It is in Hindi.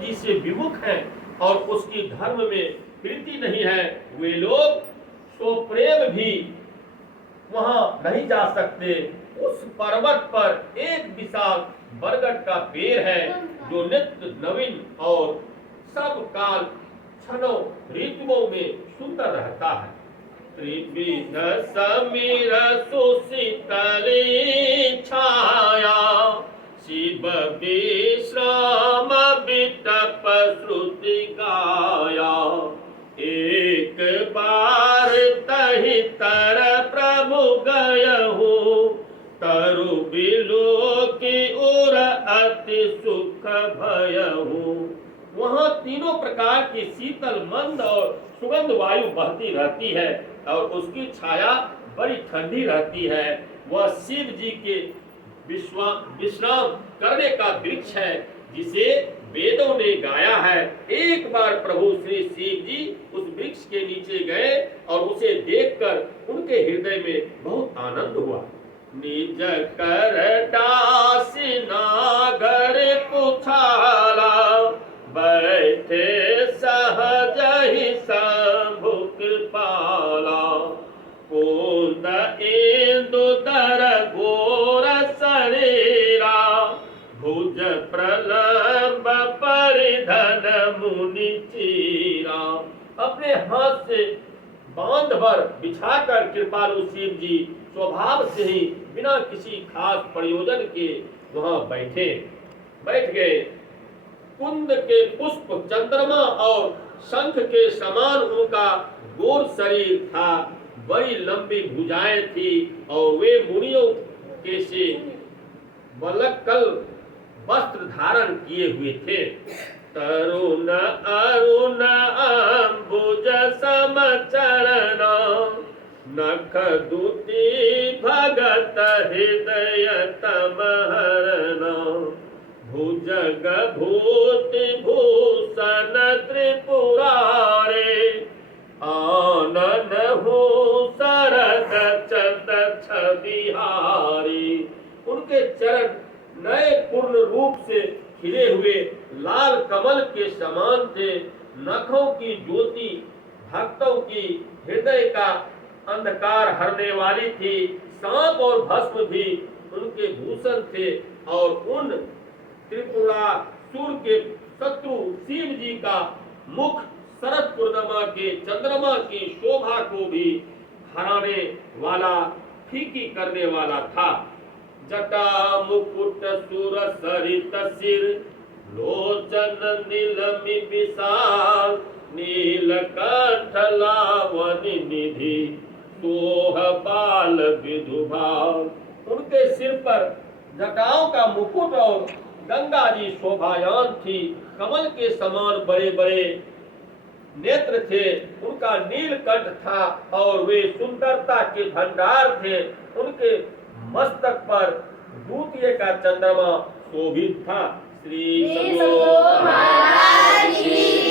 जी से विमुख हैं और उसकी धर्म में प्रीति नहीं है, वे लोग सो प्रेम भी वहां नहीं जा सकते। उस पर्वत पर एक विशाल बरगद का पेड़ है जो नित्य नवीन और सब काल क्षणों ऋतुओं में सुंदर रहता है। त्रिविध समीर सुशीतली छाया, शिव विश्राम विटप श्रुति गाया। एक बार तहि तर प्रभु गयहु, तरु बिलो की ओर अति सुख भयहु। वहाँ तीनों प्रकार की शीतल मंद और सुगंध वायु बहती रहती है और उसकी छाया बड़ी ठंडी रहती है। वह शिव जी के विश्राम करने का वृक्ष है जिसे वेदों ने गाया है। एक बार प्रभु श्री शिव जी उस वृक्ष के नीचे गए और उसे देखकर उनके हृदय में बहुत आनंद हुआ। निज कर दासी नागर पुछाला, बैठे सहज ही शंभु कृपाला। कुंद इंदु दर घोर शरीरा, भुज प्रलंब परिधन मुनि चीरा। अपने हाथ से बांध भर बिछाकर कृपालु शिव जी स्वभाव से ही बिना किसी खास प्रयोजन के वहां बैठ गए। कुंद के पुष्प, चंद्रमा और शंख के समान उनका गोर शरीर था, बड़ी लंबी भुजाएं थी और वे मुनियों के से वलक्कल वस्त्र धारण किए हुए थे। तरुण अरुण अम्बुज सम चरण, नख दुति भगत हृदय तमहरण। भुजग भूति भूषण त्रिपुरारे, आनन हो शरद चंद बिहारी। उनके चरण नए पूर्ण रूप से खिले हुए लाल कमल के समान थे। नखों की ज्योति भक्तों की हृदय का अंधकार हरने वाली थी। सांप और भस्म भी उनके भूषण थे और उन त्रिपुरासुर के शत्रु शिव जी का मुख शरद पूर्णिमा के चंद्रमा की शोभा को भी हराने वाला, फीकी करने वाला था। जटा मुकुट सुर सरित सिर, लोचन नीलमि विशाल। नीलकंठ लावनि निधि, सोह बाल विधुभाल। उनके सिर पर जटाओं का मुकुट और गंगा जी शोभायान थी। कमल के समान बड़े बड़े नेत्र थे। उनका नीलकंठ था और वे सुंदरता के भंडार थे। उनके मस्तक पर द्वितीय का चंद्रमा शोभित था। श्री सद्गुरु महाराज की